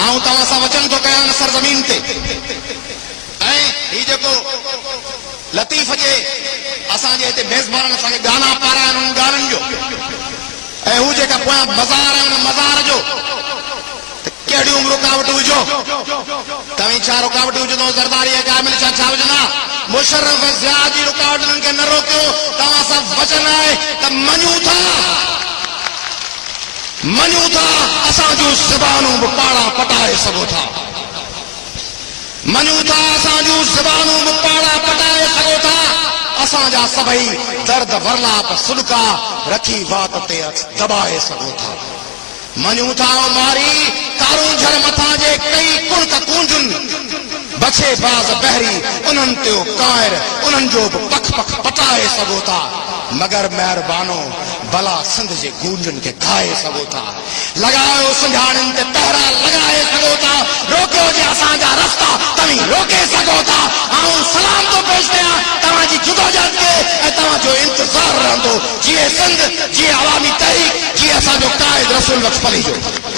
आऊं तव्हां सां वचन थो कयां न सरज़मीन ते ऐं ही जेको लतीफ़ जे असांजे हिते मेज़बान असांखे गाना पाराइनि उन्हनि गाननि जो ऐं हू जेका पोयां मज़ार आहे उन मज़ार जो त कहिड़ियूं रुकावटूं विझो तव्हीं छा रुकावटूं विझंदो ज़रदारी ऐं कामिल छा विझंदा मुशर्रफ ज़िया जी रुकावटुनि खे न रोकियो तव्हां सां वचन आहे त मञूं था असां जूं ज़बानूं बि पाड़ा पटाए सघो था मञूं था असां जूं ज़बानूं बि पाड़ा पटाए सघो था असांजा सभई दर्द वरलाप सुॾका रखी वात ते दबाए सघो था मञूं था मारी तारूं झर मथां जे कई कुणक कूंजुनि बछे बाज़ बहरी उन्हनि ते कायर उन्हनि जो बि पख पख पटाए सघो था मगर महिरबानो भला सिंध जे गूंजनि खे ॻाए सघो था लॻायो सुञाणनि ते पहरा लॻाए सघो था रोकियो जे असांजा रस्ता तव्हीं रोके सघो था ऐं सलाम थो पेश कयां तव्हांजी जुदोजहद खे ऐं तव्हांजो इंतज़ारु रहंदो जीअं सिंध जीअं अवामी तहरीक जीअं असांजो क़ाइद रसूल बख्श फली जो